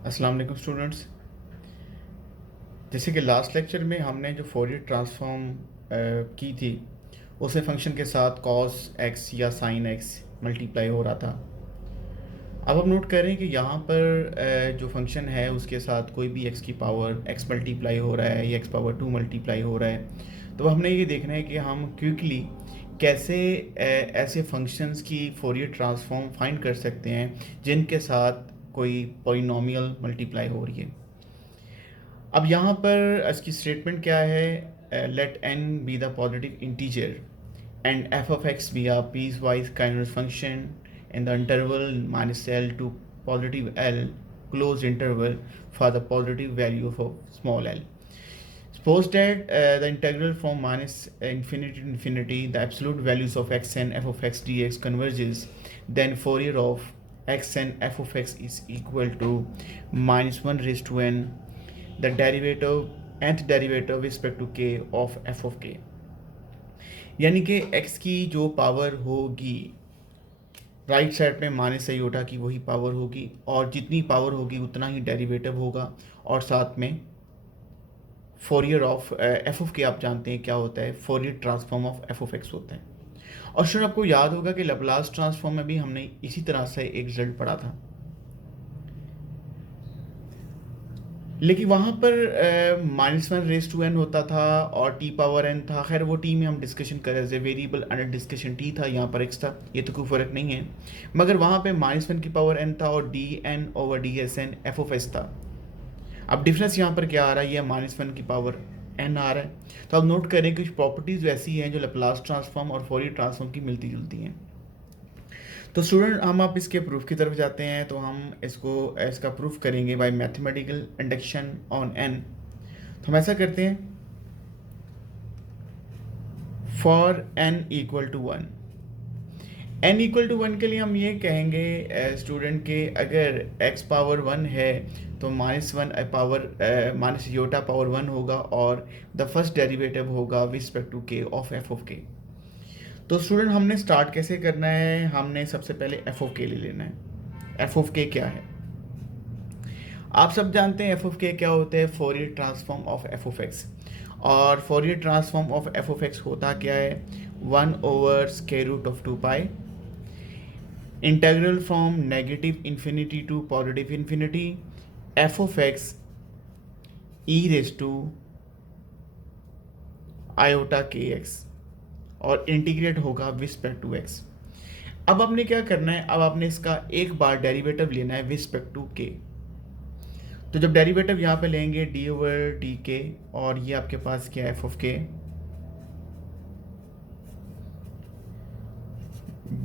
अस्सलाम वालेकुम स्टूडेंट्स। जैसे कि लास्ट लेक्चर में हमने जो फोरियर ट्रांसफॉर्म की थी, उसमें फंक्शन के साथ कॉस एक्स या साइन एक्स मल्टीप्लाई हो रहा था। अब हम नोट कर रहे हैं कि यहाँ पर जो फंक्शन है उसके साथ कोई भी एक्स की पावर एक्स मल्टीप्लाई हो रहा है या एक्स पावर 2 मल्टीप्लाई हो रहा है। तो हमने ये देखना है कि हम क्विकली कैसे ऐसे फंक्शंस की फोरियर ट्रांसफॉर्म फाइंड कर सकते हैं जिनके साथ कोई पॉलिनॉमियल मल्टीप्लाई हो रही है। अब यहाँ पर इसकी स्टेटमेंट क्या है, let n be the positive integer and f of x be a piecewise continuous function in the interval minus L to positive L closed interval for the positive value of small l. Suppose that the integral from minus infinity to infinity, the absolute values of x and f of x dx converges, then Fourier of x and f of x is equal to minus 1 raised to n, the derivative nth derivative with respect to k of f of k. यानी कि x की जो power होगी right side में minus iota की वही power होगी, और जितनी पावर होगी उतना ही डेरिवेटिव होगा, और साथ में फोरियर ऑफ एफ ऑफ के आप जानते हैं क्या होता है, Fourier transform of f of x होता है। और शायद आपको याद होगा कि लैप्लास ट्रांसफॉर्म में भी हमने इसी तरह से एक रिजल्ट पढ़ा था, लेकिन वहाँ पर -1 रेस टू एन होता था और टी पावर एन था। खैर वो टी में हम डिस्कशन कर रहे थे, वेरिएबल अंडर डिस्कशन टी था, यहाँ पर एक्स था, ये तो कोई फ़र्क नहीं है। मगर वहाँ पे -1 की पावर एन था और D N over D S N F of S था। अब डिफरेंस यहाँ पर क्या आ रहा है, ये -1 की पावर एन आ रहा है। तो अब नोट करें कि कुछ प्रॉपर्टीज़ वैसी हैं जो लैप्लास ट्रांसफॉर्म और फोरियर ट्रांसफॉर्म की मिलती जुलती हैं। तो स्टूडेंट हम आप इसके प्रूफ की तरफ जाते हैं, तो हम इसका प्रूफ करेंगे by mathematical induction on N. तो हम ऐसा करते हैं, for N equal to one, N equal to one के लिए हम ये कहेंगे स्टूडेंट के अगर एक्स पावर 1 है तो -1 पावर माइनस योटा पावर 1 होगा और द फर्स्ट डेरिवेटिव होगा with respect to k of f of k. तो स्टूडेंट हमने स्टार्ट कैसे करना है, हमने सबसे पहले एफ ऑफ के ले लेना है। एफ ऑफ के क्या है, आप सब जानते हैं एफ ऑफ के क्या होते हैं, Fourier transform of f of x. और Fourier transform of f of x होता क्या है, 1/√2 pi integral from negative infinity to positive infinity f of x e raise to iota k x, और integrate होगा विद रिस्पेक्ट टू एक्स। अब आपने क्या करना है, अब आपने इसका एक बार डेरिवेटिव लेना है विद रिस्पेक्ट टू के। तो जब डेरिवेटिव यहाँ पे लेंगे डी ओवर डी के, और ये आपके पास क्या है f of k,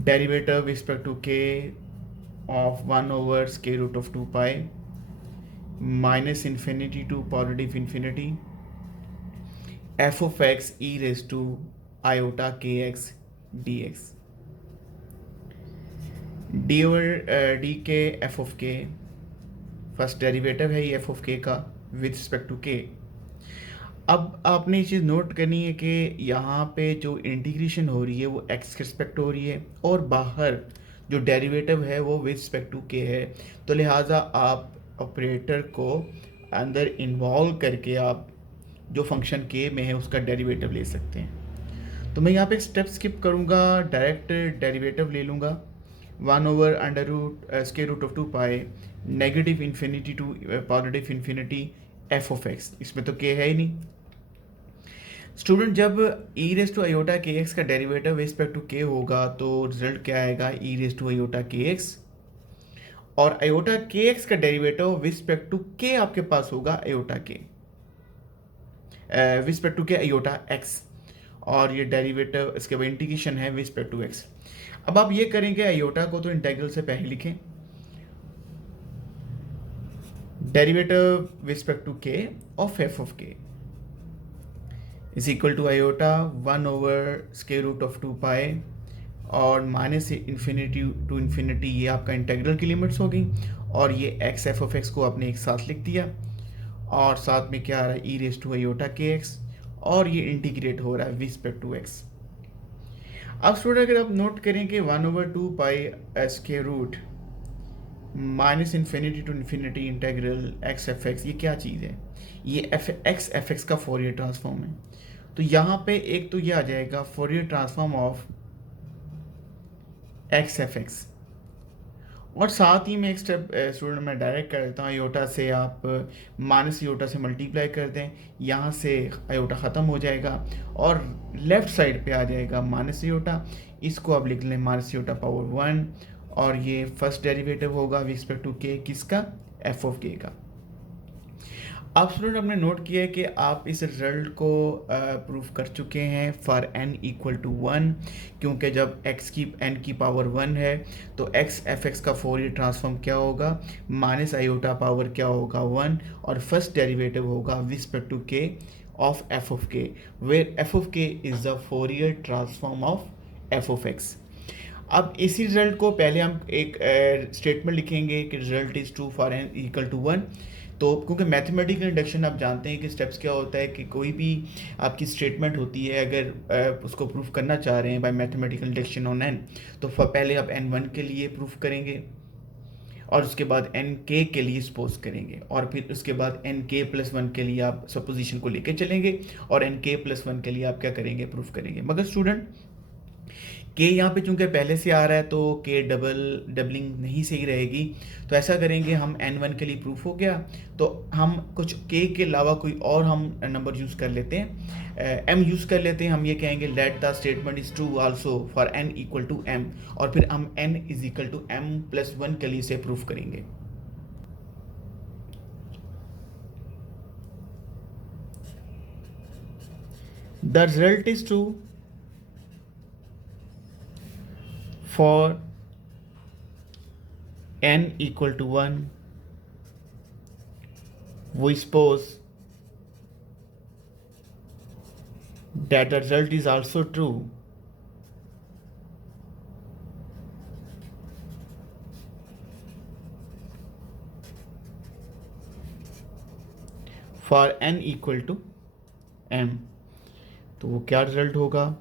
derivative with respect to k of 1/√2 pi minus infinity to positive infinity f of x e raise to iota k x d x. D over d k f of k, first derivative है ये F of k का with respect to के। अब आपने ये चीज़ note करनी है कि यहाँ पे जो इंटीग्रेशन हो रही है वो एक्स के रिस्पेक्ट हो रही है, और बाहर जो डेरिवेटिव है वो विद रिस्पेक्ट टू के है। तो लिहाजा आप ऑपरेटर को अंदर इन्वॉल्व करके आप जो फंक्शन के में है उसका डेरिवेटिव ले सकते हैं। तो मैं यहाँ पे एक स्टेप स्किप करूँगा, डायरेक्ट डेरिवेटिव ले लूँगा 1/√2 pi negative infinity to positive infinity f of x. इसमें तो के है ही नहीं स्टूडेंट। जब e raise to iota k x का derivative with respect to k होगा तो रिजल्ट क्या आएगा, e raise to iota k x, और आयोटा के एक्स का derivative with respect to k आपके पास होगा iota k with respect to के आयोटा एक्स, और ये डेरिवेटिव इसके बाद इंटीग्रेशन है विद रिस्पेक्ट टू एक्स। अब आप ये करेंगे आयोटा को तो इंटीग्रल से पहले लिखें, derivative with respect to k of f of के इज इक्वल टू आयोटा 1/√2 पाई और माइनस इन्फिनिटी टू इन्फिनिटी, ये आपका इंटीग्रल की लिमिट्स हो गई, और ये एक्स एफ ऑफ एक्स को आपने एक साथ लिख दिया, और साथ में क्या आ रहा है e raise to iota k x, और ये इंटीग्रेट हो रहा है विद रिस्पेक्ट टू एक्स। अब स्टूडेंट अगर आप नोट करें कि 1/2 pi square root minus infinity to infinity integral x f x, ये क्या चीज़ है? ये एक्स एफ एक्स का फोरियर ट्रांसफॉर्म है। तो यहाँ पे एक तो ये आ जाएगा Fourier transform of x f x, और साथ ही में एक स्टेप स्टूडेंट मैं डायरेक्ट कर देता हूँ, आयोटा से आप माइनस आयोटा से मल्टीप्लाई कर दें, यहाँ से आयोटा ख़त्म हो जाएगा और लेफ़्ट साइड पे आ जाएगा माइनस आयोटा। इसको आप लिख लें माइनस आयोटा पावर 1, और ये फर्स्ट डेरिवेटिव होगा विद रिस्पेक्ट टू के, किसका? एफ ऑफ के का। अब स्टूडेंट हमने नोट किया है कि आप इस रिजल्ट को प्रूफ कर चुके हैं फॉर n इक्वल टू 1, क्योंकि जब x की n की पावर 1 है तो x एफ एक्स का फोरियर ट्रांसफॉर्म क्या होगा? माइनस आयोटा पावर क्या होगा? 1, और फर्स्ट डेरिवेटिव होगा with respect to k of f of k, where f of k is the Fourier transform of f of x। अब इसी रिजल्ट को पहले हम एक स्टेटमेंट लिखेंगे कि result is true for n equal to 1। तो क्योंकि मैथमेटिकल इंडक्शन आप जानते हैं कि स्टेप्स क्या होता है कि कोई भी आपकी स्टेटमेंट होती है, अगर उसको प्रूफ करना चाह रहे हैं bye mathematical induction on n, तो पहले आप n1 के लिए प्रूफ करेंगे और उसके बाद nk के लिए सपोज करेंगे, और फिर उसके बाद nk प्लस 1 के लिए आप सपोजिशन को लेके चलेंगे, और nk प्लस 1 के लिए आप क्या करेंगे? प्रूफ करेंगे। मगर स्टूडेंट के यहाँ पे चूंकि पहले से आ रहा है तो के डबलिंग नहीं सही रहेगी, तो ऐसा करेंगे हम n1 के लिए प्रूफ हो गया, तो हम कुछ के अलावा कोई और हम नंबर यूज़ कर लेते हैं, m यूज़ कर लेते हैं। हम ये कहेंगे let the statement is true also for n equal to m, और फिर हम n is equal to m plus 1 के लिए इसे प्रूफ करेंगे। The result is true for n equal to 1, we suppose that the result is also true for n equal to m। तो वो क्या रिजल्ट होगा?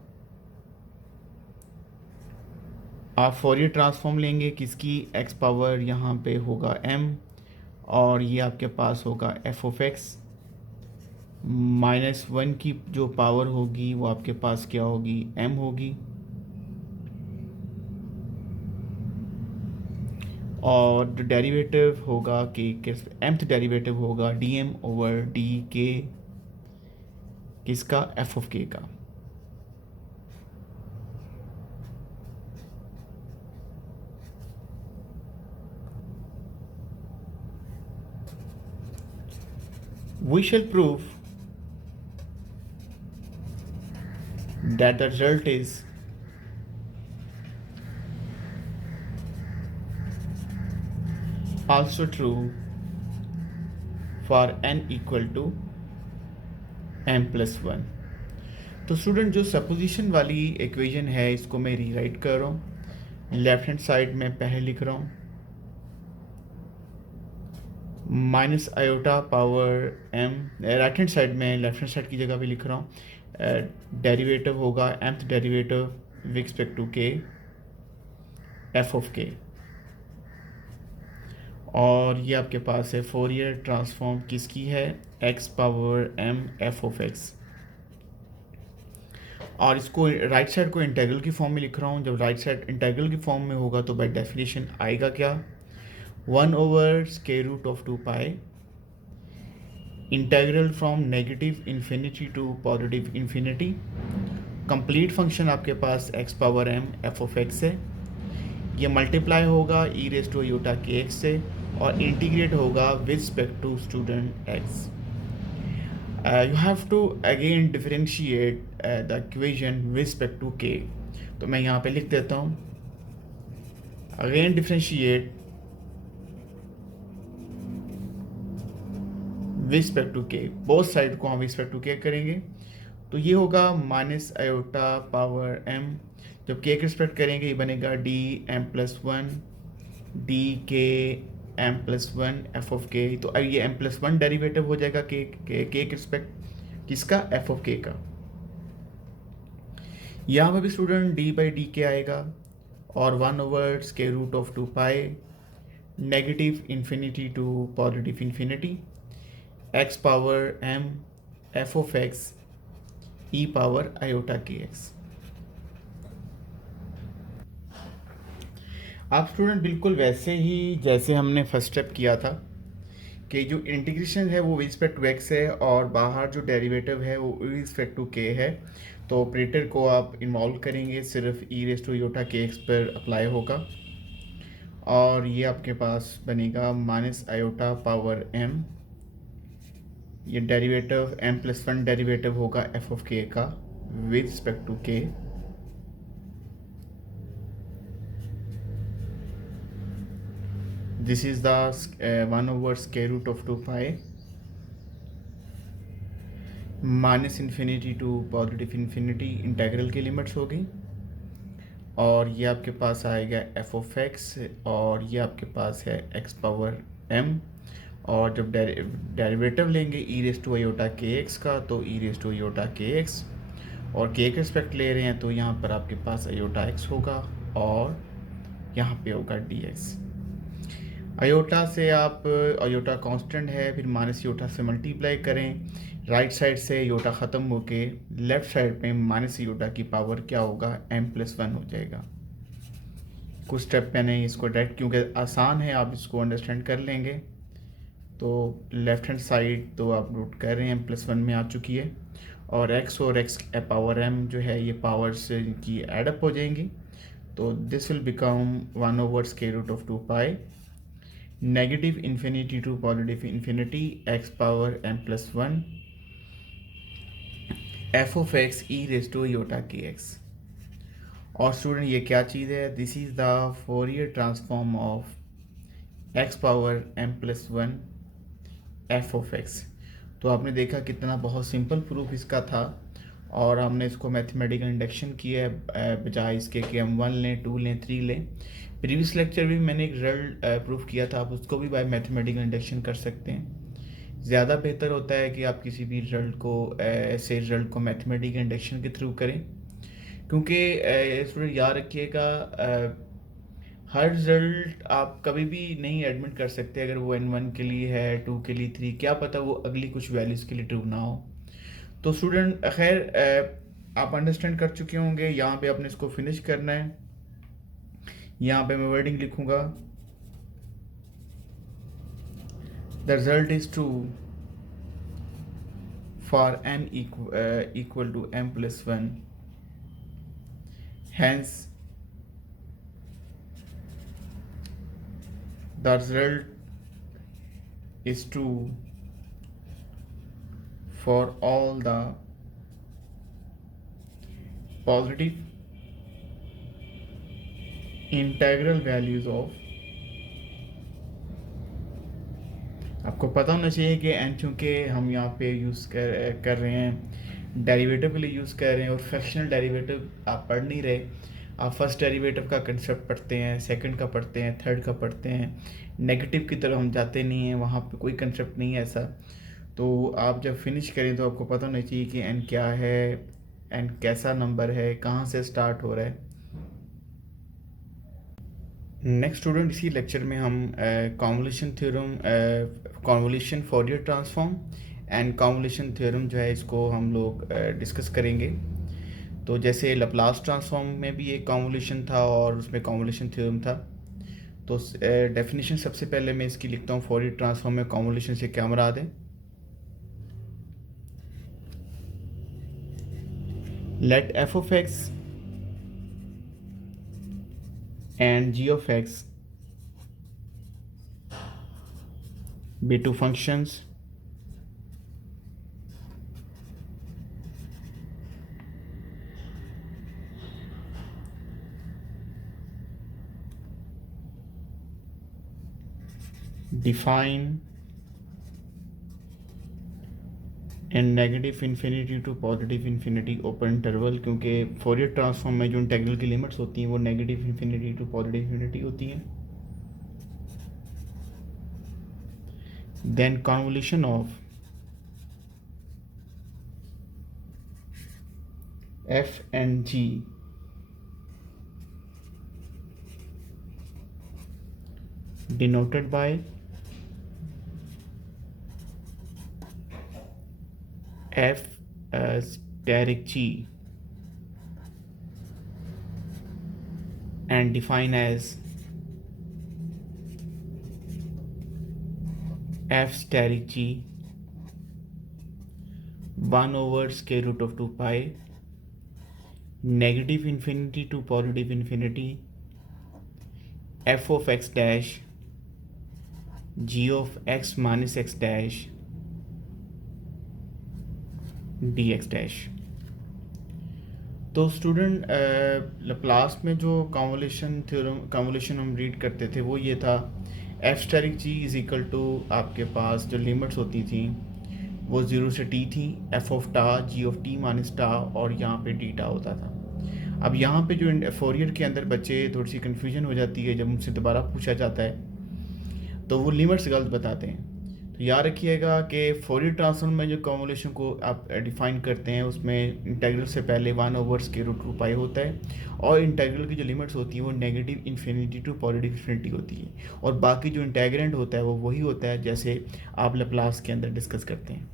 आप फोरियर ट्रांसफॉर्म लेंगे किसकी? x पावर यहाँ पे होगा m, और ये आपके पास होगा f ऑफ x, माइनस 1 की जो पावर होगी वो आपके पास क्या होगी? m होगी, और जो डेरिवेटिव होगा कि mth डेरिवेटिव होगा dm ओवर डी के, किसका? f ऑफ k का। We shall prove that the result is also true for n equal to m plus 1। तो स्टूडेंट जो सपोजिशन वाली इक्वेशन है इसको मैं रीराइट कर रहा हूँ। लेफ्ट हैंड साइड में पहले लिख रहा हूँ minus iota power m, right hand side में लेफ्ट हैंड साइड की जगह पे लिख रहा हूँ डेरिवेटिव होगा mth derivative with respect to k f of k, और ये आपके पास है फोरियर ट्रांसफॉर्म किसकी है? x power m f of x। और इसको राइट साइड को इंटेग्रल की फॉर्म में लिख रहा हूँ। जब राइट साइड इंटेग्रल की फॉर्म में होगा तो बाय डेफिनेशन आएगा क्या? 1 over square root of 2 pi integral from negative infinity to positive infinity. Complete function आपके पास x power m f of x है, ये मल्टीप्लाई होगा e raise to iota k x से, और इंटीग्रेट होगा with respect to student x। You have to again differentiate the equation with respect to k। तो मैं यहाँ पे लिख देता हूँ again differentiate with respect to k, both side को हम with respect to k करेंगे, तो ये होगा माइनस आयोटा पावर m, जब k के रिस्पेक्ट करेंगे ये बनेगा डी m प्लस 1 डी के m plus 1 f of k। तो अब ये m प्लस 1 डेरिवेटिव हो जाएगा k के रिस्पेक्ट किसका? f ऑफ k का। यहाँ पर भी स्टूडेंट d बाई डी के आएगा, और 1 over square root of 2 pi negative infinity to positive infinity, x power m f of x e power iota k x. आप स्टूडेंट बिल्कुल वैसे ही जैसे हमने फर्स्ट स्टेप किया था कि जो इंटीग्रेशन है वो विद रिस्पेक्ट टू एक्स है और बाहर जो डेरिवेटिव है वो विद रिस्पेक्ट टू के है, तो ऑपरेटर को आप इन्वॉल्व करेंगे सिर्फ e raise to iota k x पर अप्लाई होगा और ये आपके पास बनेगा माइनस आयोटा पावर एम, ये derivative m plus one derivative होगा एफ ऑफ के का with respect to k. This is the 1/√2 pi minus infinity to positive infinity integral की लिमिट्स होगी और ये आपके पास आएगा एफ ऑफ एक्स और ये आपके पास है एक्स पावर एम, और जब डेरिवेटिव लेंगे ई raise to iota k x का तो e raise to iota k x, और के के रिस्पेक्ट ले रहे हैं तो यहाँ पर आपके पास आयोटा एक्स होगा और यहाँ पे होगा डी एक्स। आयोटा से आप आयोटा कांस्टेंट है, फिर माइनस योटा से मल्टीप्लाई करें, राइट साइड से योटा ख़त्म होके लेफ्ट साइड पे माइनस योटा की पावर क्या होगा एम प्लस वन हो जाएगा। कुछ स्टेप मैंने इसको डायरेक्ट क्योंकि आसान है आप इसको अंडरस्टैंड कर लेंगे, तो लेफ्ट हैंड साइड तो आप नोट कर रहे हैं एम प्लस वन में आ चुकी है और एक्स पावर एम जो है ये पावर्स की एडअप हो जाएंगी, तो this will become 1/√2 pi negative infinity to positive infinity x power m plus one f of x e raise to iota k x. और स्टूडेंट ये क्या चीज़ है, this is the Fourier transform of x power m plus one f of x. तो आपने देखा कितना बहुत सिंपल प्रूफ इसका था और हमने इसको मैथमेटिकल इंडक्शन किया है बजाय इसके कि हम 1 लें 2 लें 3 लें। प्रीवियस लेक्चर भी मैंने एक रिजल्ट प्रूफ किया था, आप उसको भी बाय मैथमेटिकल इंडक्शन कर सकते हैं। ज़्यादा बेहतर होता है कि आप किसी भी रिजल्ट को ऐसे रिजल्ट को मैथमेटिकल इंडक्शन के थ्रू करें, क्योंकि स्टूडेंट याद रखिएगा हर रिजल्ट आप कभी भी नहीं एडमिट कर सकते, अगर वो n1 के लिए है 2 के लिए 3, क्या पता वो अगली कुछ वैल्यूज़ के लिए ट्रू ना हो। तो स्टूडेंट खैर आप अंडरस्टैंड कर चुके होंगे, यहाँ पे आपने इसको फिनिश करना है। यहाँ पे मैं वर्डिंग लिखूँगा, the result is true for n equal to m plus 1, hence the result is true for all the positive integral values of, आपको पता होना चाहिए कि n चूँकि हम यहाँ पे यूज़ कर रहे हैं डेरिवेटिव के लिए यूज़ कर रहे हैं और फ्रैक्शनल डेरिवेटिव आप पढ़ नहीं रहे, आप फर्स्ट डेरिवेटिव का कंसेप्ट पढ़ते हैं, सेकंड का पढ़ते हैं, थर्ड का पढ़ते हैं, नेगेटिव की तरफ हम जाते नहीं हैं, वहाँ पे कोई कंसेप्ट नहीं है ऐसा। तो आप जब फिनिश करें तो आपको पता होना चाहिए कि n क्या है, n कैसा नंबर है, कहाँ से स्टार्ट हो रहा है। नेक्स्ट स्टूडेंट इसी लेक्चर में हम convolution theorem, convolution फॉरियर transform and convolution theorem जो है इसको हम लोग डिस्कस करेंगे। तो जैसे लप्लास ट्रांसफॉर्म में भी एक कॉन्वोल्यूशन था और उसमें कॉन्वोल्यूशन थ्योरम था, तो डेफिनेशन सबसे पहले मैं इसकी लिखता हूँ, फॉरियर ट्रांसफॉर्म में कॉन्वोल्यूशन से क्या मुराद है। Let f of x and g of x be two functions define and negative infinity to positive infinity open interval, क्योंकि फोरियर ट्रांसफॉर्म में जो इंटीग्रल की लिमिट्स होती हैं वो negative infinity to positive infinity होती हैं। Then convolution of f and g denoted by f steric g and defined as f steric g 1 over square root of 2 pi negative infinity to positive infinity f of x dash g of x minus x dash dx dash। तो student Laplace में जो convolution theorem convolution हम read करते थे वो ये था f asterisk g is equal to आपके पास जो लिमिट्स होती थी वो 0 से टी थी, एफ ऑफ टा जी ऑफ टी माइनस टा और यहाँ पे डी टा होता था। अब यहाँ पे जो फोरियर के अंदर बच्चे थोड़ी सी कन्फ्यूजन हो जाती है जब उनसे दोबारा पूछा जाता है तो वो लिमिट्स गलत बताते हैं। तो याद रखिएगा कि फोरियर ट्रांसफॉर्म में जो कॉन्वोल्यूशन को आप डिफाइन करते हैं उसमें इंटीग्रल से पहले 1 ओवर स्क्वायर रूट 2 पाई होता है और इंटीग्रल की जो लिमिट्स होती हैं वो negative infinity to positive infinity होती है और बाकी जो इंटीग्रेंड होता है वो वही होता है जैसे आप लैप्लास के अंदर डिस्कस करते हैं।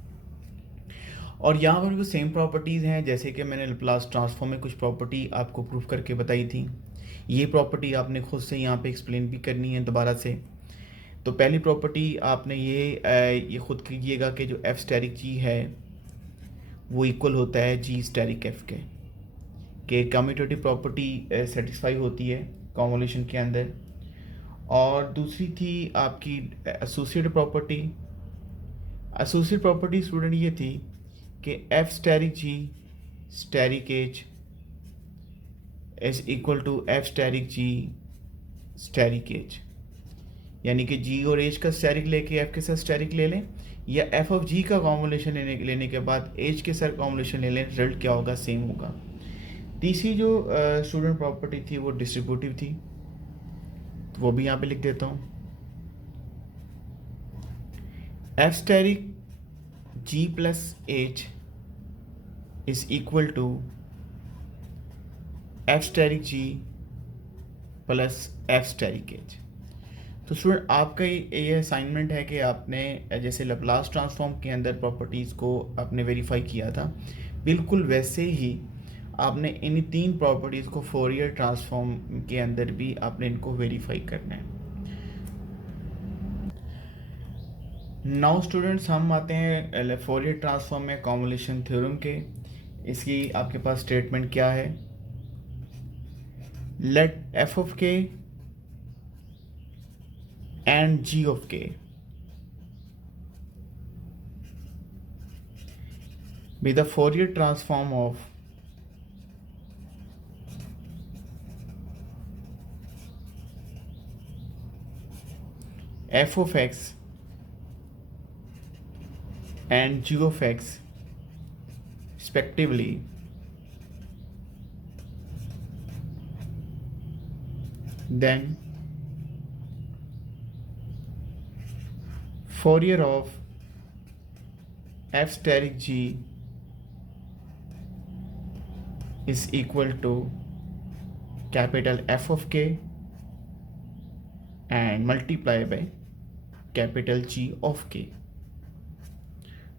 और यहाँ पर भी सेम प्रॉपर्टीज़ हैं जैसे कि मैंने लैप्लास ट्रांसफॉर्म में कुछ प्रॉपर्टी आपको प्रूफ करके बताई थी। ये प्रॉपर्टी आपने खुद से यहाँ पे एक्सप्लेन भी करनी है दोबारा से। तो पहली प्रॉपर्टी आपने ये खुद कीजिएगा कि जो एफ स्टेरिक जी है वो इक्वल होता है जी स्टेरिक एफ के कम्यूटेटिव प्रॉपर्टी सेटिस्फाई होती है कॉन्वोल्यूशन के अंदर। और दूसरी थी आपकी associated property. Associated property student ये थी कि F asterisk ji steric H is equal to f asterisk ji steric H, यानी कि जी और एच का स्टेरिक लेके एफ के साथ स्टेरिक ले लें या एफ ऑफ जी का कॉन्वोल्यूशन लेने के बाद एच के साथ कॉन्वोल्यूशन ले लें, रिजल्ट क्या होगा, सेम होगा। तीसरी जो स्टूडेंट प्रॉपर्टी थी वो डिस्ट्रीब्यूटिव थी, तो वो भी यहाँ पे लिख देता हूँ। F asterisk g plus h is equal to f asterisk g plus f asterisk h. तो स्टूडेंट आपका ये असाइनमेंट है कि आपने जैसे लैप्लास ट्रांसफॉर्म के अंदर प्रॉपर्टीज़ को आपने वेरीफाई किया था बिल्कुल वैसे ही आपने इन तीन प्रॉपर्टीज़ को फोरियर ट्रांसफॉर्म के अंदर भी आपने इनको वेरीफाई करना है। नाउ स्टूडेंट्स हम आते हैं फोरियर ट्रांसफॉर्म में कॉन्वोल्यूशन थ्योरम के। इसकी आपके पास स्टेटमेंट क्या है, लेट एफ ऑफ के and g of k be the Fourier transform of f of x and g of x respectively, then Fourier of f steric g is equal to capital F of k and multiply by capital G of k।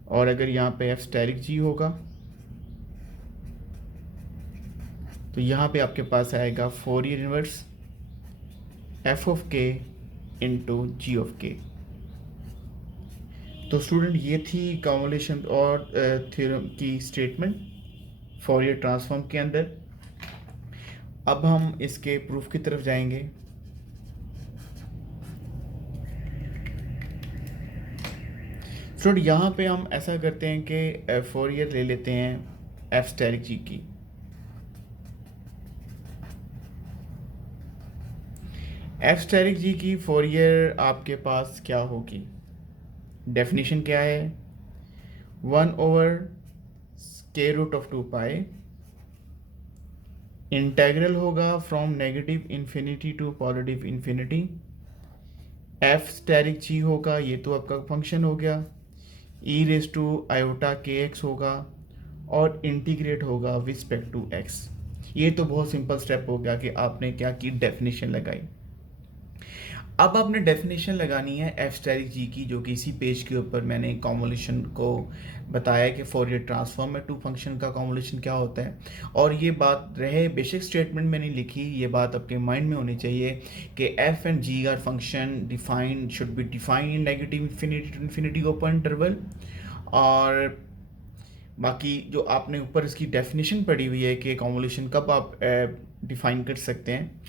और अगर यहाँ पे f steric g होगा तो यहाँ पे आपके पास आएगा Fourier inverse f of k into g of k. तो स्टूडेंट ये थी कॉन्वोल्यूशन और थ्योरम की स्टेटमेंट फोरियर ट्रांसफॉर्म के अंदर। अब हम इसके प्रूफ की तरफ जाएंगे। स्टूडेंट यहाँ पे हम ऐसा करते हैं कि फोरियर ले लेते हैं एफ स्टेरिक जी की। एफ स्टेरिक जी की फोरियर आपके पास क्या होगी, डेफिनेशन क्या है, 1 over square root of 2 pi, integral होगा from negative infinity to positive infinity, f asterisk g होगा, ये तो आपका फंक्शन हो गया, e raise to iota k x होगा और इंटीग्रेट होगा विद रिस्पेक्ट टू एक्स। ये तो बहुत सिंपल स्टेप हो गया कि आपने क्या की, डेफिनेशन लगाई। अब आपने डेफिनेशन लगानी है एफ स्टैटिक जी की, जो कि इसी पेज के ऊपर मैंने कॉन्वोल्यूशन को बताया कि फोरियर ट्रांसफॉर्म में टू फंक्शन का कॉन्वोल्यूशन क्या होता है। और ये बात रहे बेसिक स्टेटमेंट मैंने लिखी, ये बात आपके माइंड में होनी चाहिए कि f and g are function define should be define in negative infinity to infinity open interval. और बाकी जो आपने ऊपर इसकी डेफिनेशन पढ़ी हुई है कि कॉन्वोल्यूशन कब आप डिफाइन कर सकते हैं।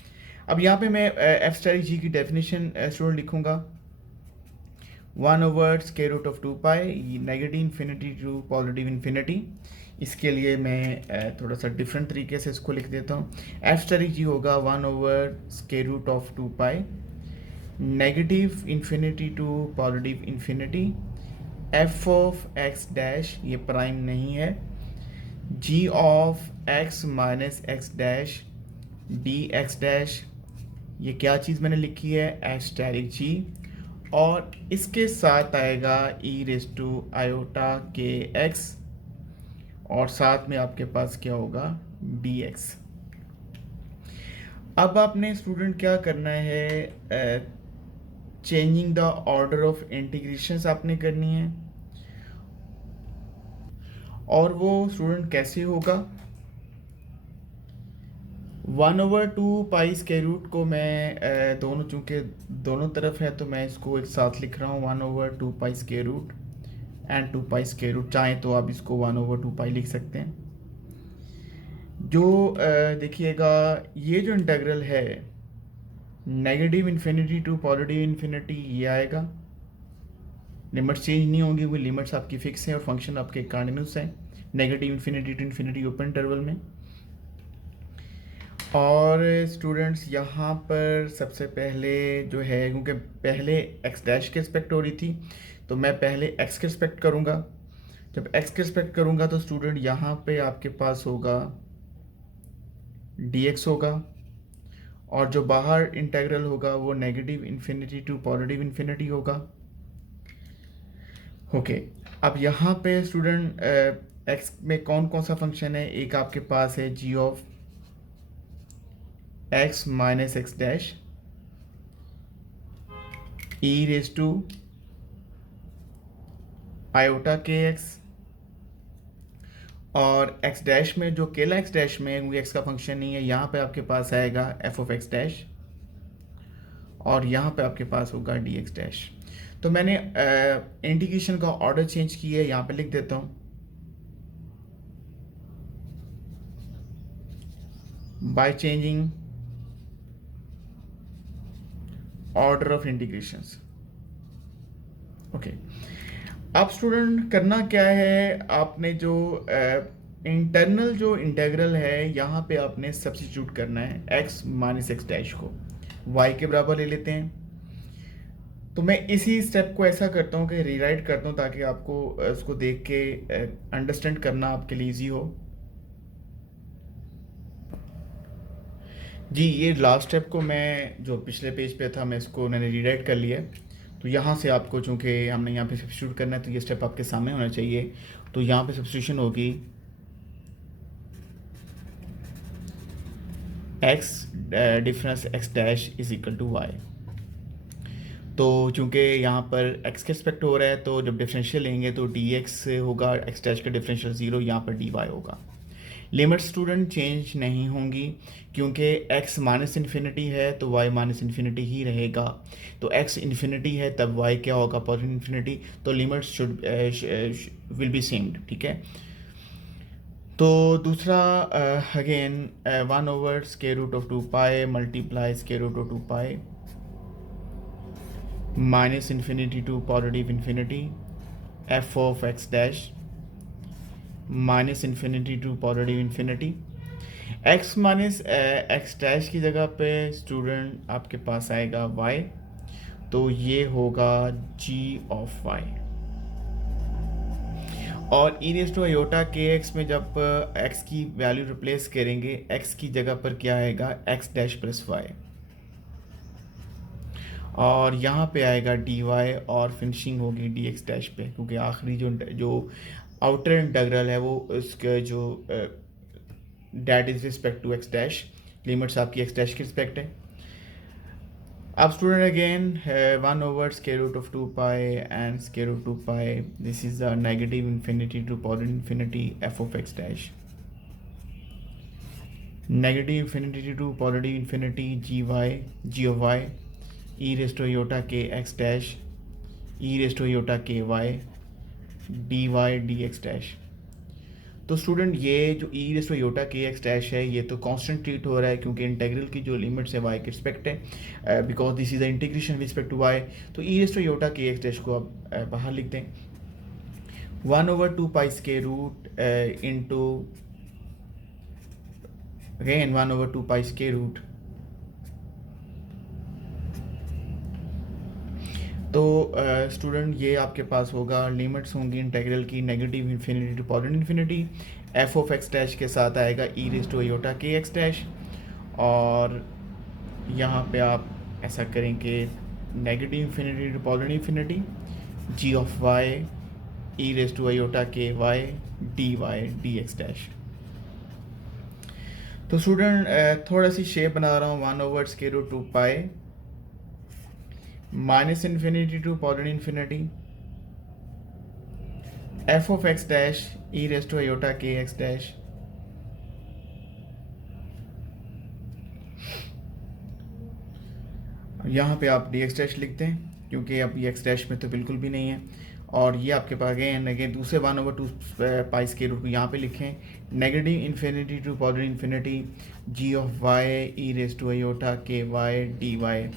अब यहाँ पे मैं एफ स्टैटिक जी की डेफिनेशन स्टूडेंट लिखूंगा, 1/√2 pi negative infinity to positive infinity. इसके लिए मैं थोड़ा सा डिफरेंट तरीके से इसको लिख देता हूँ। एफ स्टैटिक जी होगा 1/√2 pi negative infinity to positive infinity f of x dash, ये प्राइम नहीं है, g of x minus x dash d x dash, ये क्या चीज़ मैंने लिखी है, एफ स्टैटिक जी। और इसके साथ आएगा e raise to iota k x, और साथ में आपके पास क्या होगा, डी एक्स। अब आपने स्टूडेंट क्या करना है, changing the order of integrations आपने करनी है। और वो स्टूडेंट कैसे होगा, 1/2 पाई स्क्वायर रूट को मैं दोनों, चूँकि दोनों तरफ है तो मैं इसको एक साथ लिख रहा हूँ, 1/2 pi square root and 2 pi square root. चाहें तो आप इसको 1/2 पाई लिख सकते हैं। जो देखिएगा, ये जो इंटेग्रल है negative infinity to positive infinity, ये आएगा, लिमिट्स चेंज नहीं होंगी, वो लिमिट्स आपकी फिक्स हैं और फंक्शन आपके कंटिन्यूस हैं negative infinity to infinity open interval में। और स्टूडेंट्स यहाँ पर सबसे पहले जो है, क्योंकि पहले एक्स डैश के रिस्पेक्ट हो रही थी, तो मैं पहले एक्स के रिस्पेक्ट करूँगा। जब एक्स के रिस्पेक्ट करूँगा तो स्टूडेंट यहाँ पे आपके पास होगा डी एक्स होगा, और जो बाहर इंटेग्रल होगा वो negative infinity to positive infinity होगा। ओके, अब यहाँ पे स्टूडेंट एक्स में कौन कौन सा फंक्शन है, एक आपके पास है g of x minus x dash e raise to iota k x, और एक्स डैश में जो केला एक्स डैश में, क्योंकि एक्स का फंक्शन नहीं है, यहाँ पे आपके पास आएगा एफ ऑफ एक्स डैश, और यहाँ पे आपके पास होगा डी एक्स डैश। तो मैंने इंटीग्रेशन का ऑर्डर चेंज किया है, यहाँ पे लिख देता हूँ, by changing order of integrations. Okay, अब स्टूडेंट करना क्या है, आपने जो इंटरनल जो इंटेग्रल है यहाँ पे आपने सब्स्टिट्यूट करना है एक्स माइनस एक्स डैश को वाई के बराबर ले लेते हैं। तो मैं इसी स्टेप को ऐसा करता हूँ कि रीराइट करता हूँ, ताकि आपको उसको देख के अंडरस्टैंड करना आपके लिए ईजी हो। जी, ये लास्ट स्टेप को मैं जो पिछले पेज पे था, मैं इसको मैंने रीराइट कर लिया है। तो यहाँ से आपको, चूँकि हमने यहाँ पे सब्स्टिट्यूट करना है, तो ये स्टेप आपके सामने होना चाहिए। तो यहाँ पे सब्स्टिट्यूशन होगी x difference x dash is equal to y. तो चूँकि यहाँ पर एक्स के रिस्पेक्ट हो रहा है, तो जब डिफरेंशियल लेंगे तो डी एक्स होगा, एक्स डैश का डिफरेंशियल 0, यहाँ पर डी वाई होगा। लिमिट स्टूडेंट चेंज नहीं होंगी, क्योंकि x माइनस इन्फिनिटी है तो y माइनस इन्फिनिटी ही रहेगा। तो x इन्फिनिटी है तब y क्या होगा, पॉजिटिव इन्फिनिटी। तो limits should will be same, ठीक है। तो दूसरा again 1/√2 pi multiply √2 pi minus infinity to positive infinity f of x dash minus infinity to positive infinity. X minus x dash की जगह पे स्टूडेंट आपके पास आएगा y, तो ये होगा g ऑफ y। और ई raise to iota k x में जब x की वैल्यू रिप्लेस करेंगे, x की जगह पर क्या आएगा, x डैश प्लस y, और यहाँ पे आएगा dy, और फिनिशिंग होगी dx डैश पे, क्योंकि आखिरी जो आउटर इंटीग्रल है वो उसके जो that is respect to x dash, limits आपकी एक्स डैश की रिस्पेक्ट है। अब student again 1/√2 pi and √2 pi. This is the negative infinity to positive infinity f of x dash. Negative infinity to positive infinity g of y e raised to iota k x dash e raised to iota k y dy dx dash. तो student ये जो ई raise to iota k x dash है ये तो constant treat हो रहा है क्योंकि इंटीग्रल की जो लिमिट्स है वाई के रिस्पेक्ट है, because this is the integration with respect to y. तो e raise to iota k x dash को आप बाहर लिख दें 1/2 pi square root into again 1/2 pi square root. तो स्टूडेंट ये आपके पास होगा, लिमिट्स होंगी इंटीग्रल की negative infinity to positive infinity. F of x dash के साथ आएगा e raise to iota k x dash, और यहाँ पे आप ऐसा करें कि negative infinity to positive infinity g of y e raise to iota k y d y d x dash. तो स्टूडेंट थोड़ा सी शेप बना रहा हूँ 1/√2 pi minus infinity to positive infinity f of x dash e raise to iota k x dash यहाँ पे आप D x dash लिखते हैं क्योंकि अब ये एक्स डैश में तो बिल्कुल भी नहीं है. और ये आपके पास अगेन दूसरे 1/2 पाई स्क्वायर रूट को यहाँ पे लिखें negative infinity to positive infinity g of y e raise to iota k y d y.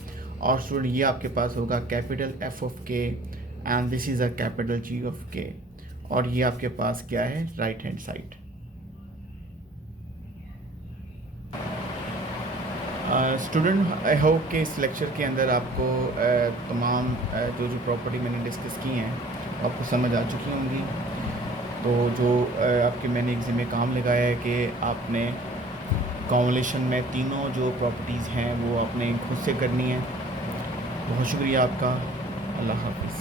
और स्टूडेंट ये आपके पास होगा capital f of k and this is a capital g of k, और ये आपके पास क्या है right hand side. Student I hope कि इस लेक्चर के अंदर आपको तमाम जो प्रॉपर्टी मैंने डिस्कस की हैं आपको समझ आ चुकी होंगी. तो जो आपके मैंने एग्जाम में काम लगाया है कि आपने कॉन्वोल्यूशन में तीनों जो प्रॉपर्टीज़ हैं वो आपने खुद से करनी है. बहुत शुक्रिया आपका. अल्लाह हाफिज़.